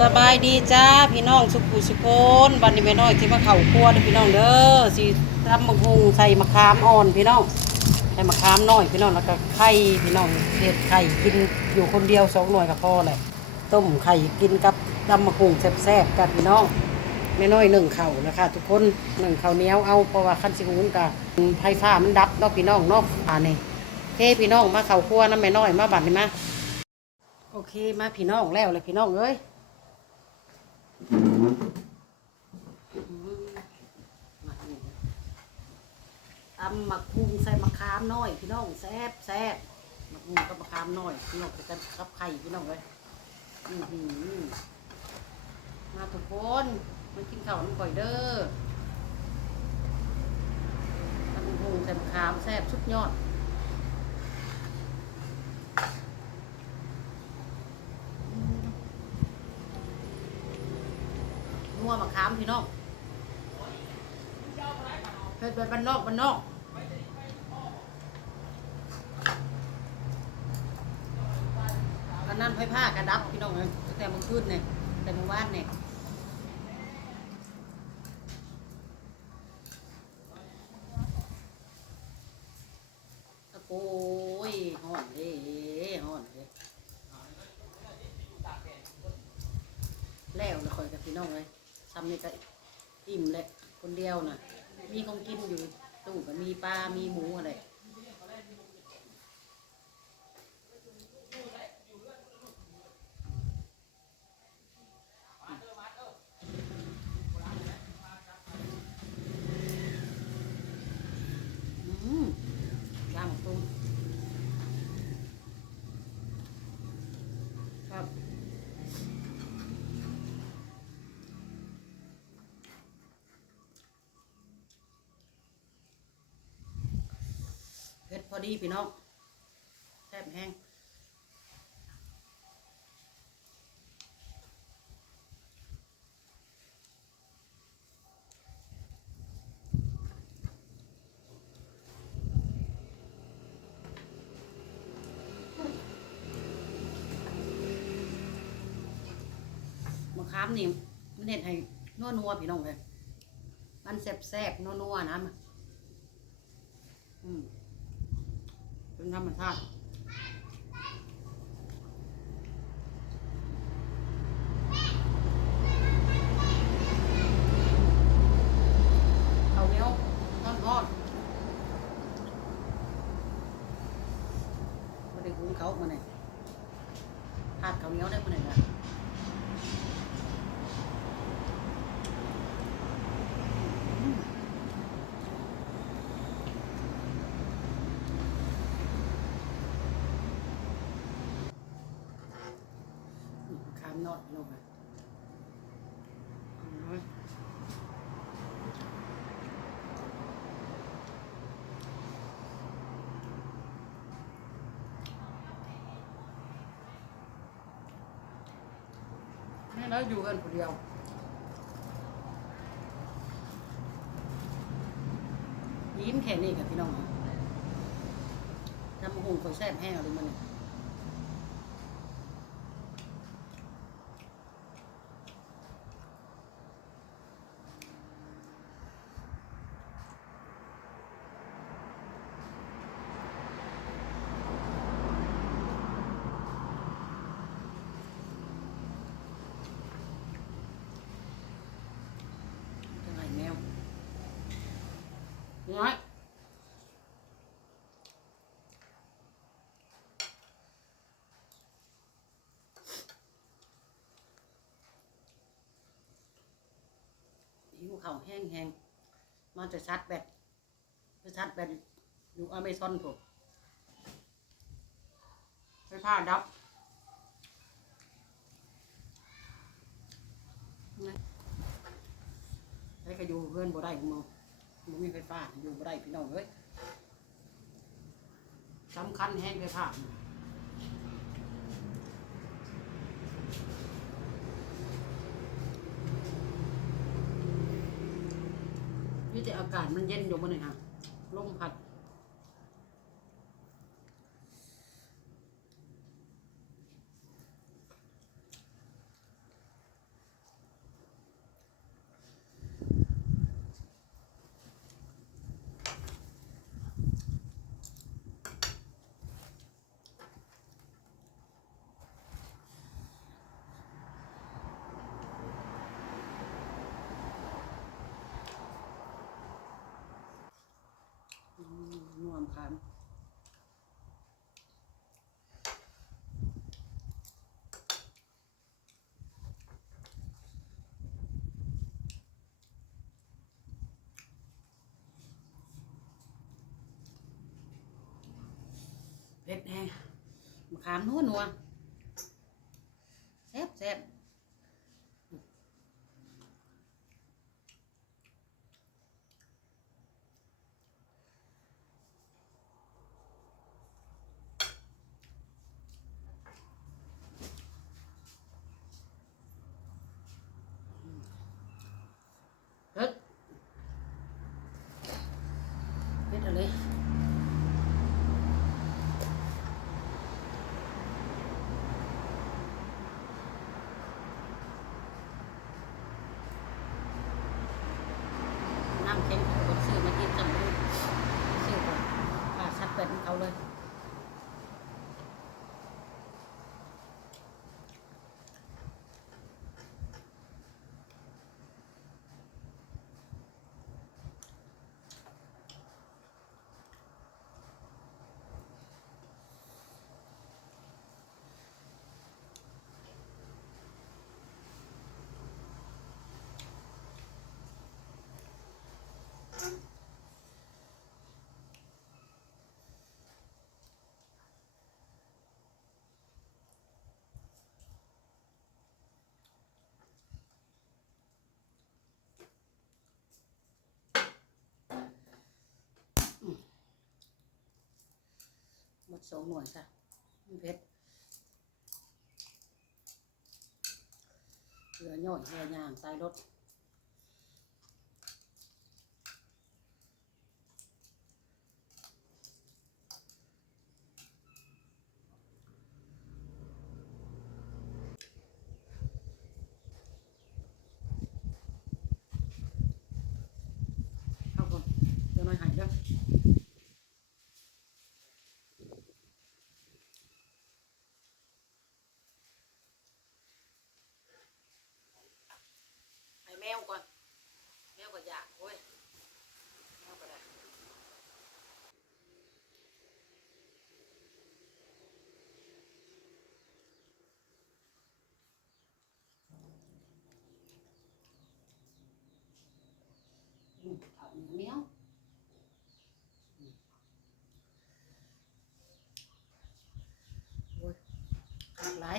สบายดีจ้าพี่น้องสุขุสุคนบันนี้แม่น้อยที่มาเข่าครัวเด้อพี่น้องเด้อสิทำมะฮุงใส่มะขามอ่อนพี่น้องใส่มะขามน้อยพี่น้องแล้วก็ไข่พี่น้องเห็ดไข่กินอยู่คนเดียวสองหน่วยกับพ่อเลยต้มไข่กินกับตำมะฮุงแซ่บๆกันพี่น้องแม่น้อยหนึ่งเข่านะคะทุกคนหนึ่งเข่าเนี้ยวเอาเพราะว่าขั้นสิหุงกะไฟฟ้ามันดับเนาะพี่น้องเนาะอ่านี่เฮ้พี่น้องมาเข่าครัวน้ำแม่น้อยมาบัดนี้มาโอเคมาพี่น้องแล้วเลยพี่น้องเอ้ย ตำหมักคุงใส่มะขามน้อยพี่น้องแซ่บแซ่บมะคุงกับมะขามน้อยพี่น้องไปกันกับไข่พี่น้องเลยมาทุกคนมากินข้าวน้ำก่อยเด้อตำมะคุงใส่มะขามแซ่บสุดยอด นัวมะขามพี่น้องเป็นแบบบ้านนอกบ้านนอกอันนั้นไฟผ้ากระดับพี่น้องเลยตั้งแต่เมื่อคืนเนี่ยแต่เมื่อวานเนี่ยตะโกยห่อนเด้ห่อนเด้แล้วแล้วคอยกับพี่น้องเลยทำนี่ก็อิ่มเลยคนเดียวน่ะ มีของกินอยู่ตู้ก็มีปลา มีหมูอะไรอืมย่างตุ้มครับ เผ็ ดพอดีพี่น้องแซ่บแห้งมะขามนี่มันเห็ดให้นัวนัวพี่น้องเลยมันแซ่บแซ่บนัวนัวนะมันอืม เป็นธรรมชาติเขาเนี้ยวทอดทอดมาได้หุงเขามาเนี่ยทาดเขาเนี้ยวได้มาเนี่ยนะอืม ขามน อดลงไปแม่เราอยู่กันคนเดียวยิ้มแค่นี้กับพี่น้องทำหุงคอยแซ่บแห้งอะไรมาเนี่ย จะไหนแมว น้อยหิวเข่าวแห้งแห้งๆมาจะชัดแบตจะชัดแบตอยู่อเมซอนผมไฟผ้าดับใช้ก็อยู่เพื่อนบ่ได้ของมึง มันมีไฟฟ้าอยู่บ่ได้พี่น้องเอ้ยสำคัญแห้งไฟฟ้านี่แต่อากาศมันเย็นอยู่บนนี่ฮะลมพัด น่วมคันเผ็ดแห้งมะขามนัวนัว สองหน่วยค่ะมันเผ็ดเหลือย่อยเหลือยางใส่รถ เข้าก่อนเดี๋ยวหน่อยหายเด้อให้แม วก่อนแมวก็อยากโอ้ยแมวก็ได้อืมเอาแมวโอ้ยหลากหลาย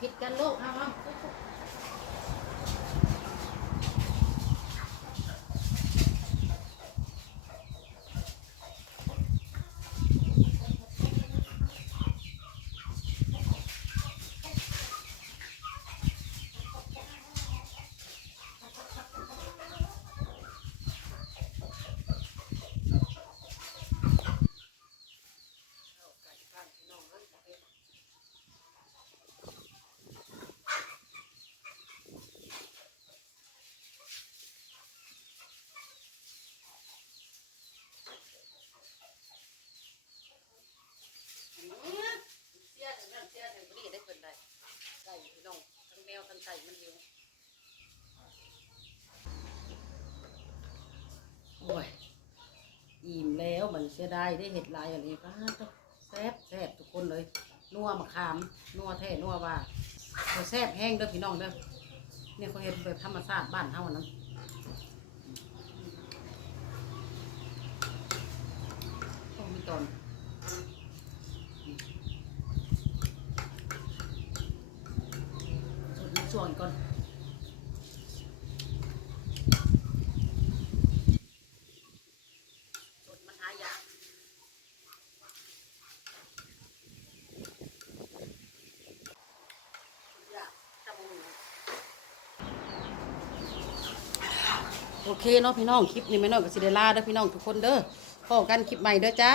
ผิดกันลูกเอาเอาเอาไก่บ้านพี่น้องเอ้ยอย่าเผ็ด เสียถึงนั่นเสียถึงนี่ได้เป็นไรไก่พี่น้องทั้งแมวทั้งไก่มันหิวโอ้ยอิ่มแล้วมันเสียดายได้เห็ดลายอะไรก็แซ่บแซ่บทุกคนเลยนัวมะขามนัวแท้นัวว่าเขาแซ่บแห้งเด้อพี่น้องเด้อเนี่ยเขาเห็ดแบบธรรมชาติบ้านเฮาอันนั้อ้มีตอน ส่วนส่วนก่อนส่วนมันหายากส่วนยากจำมือ โอเคเนาะพี่น้องคลิปนี้แม่น้อยก็สิได้ลาเด้อพี่น้องทุกคนเด้อพอกันคลิปใหม่เด้อจ้า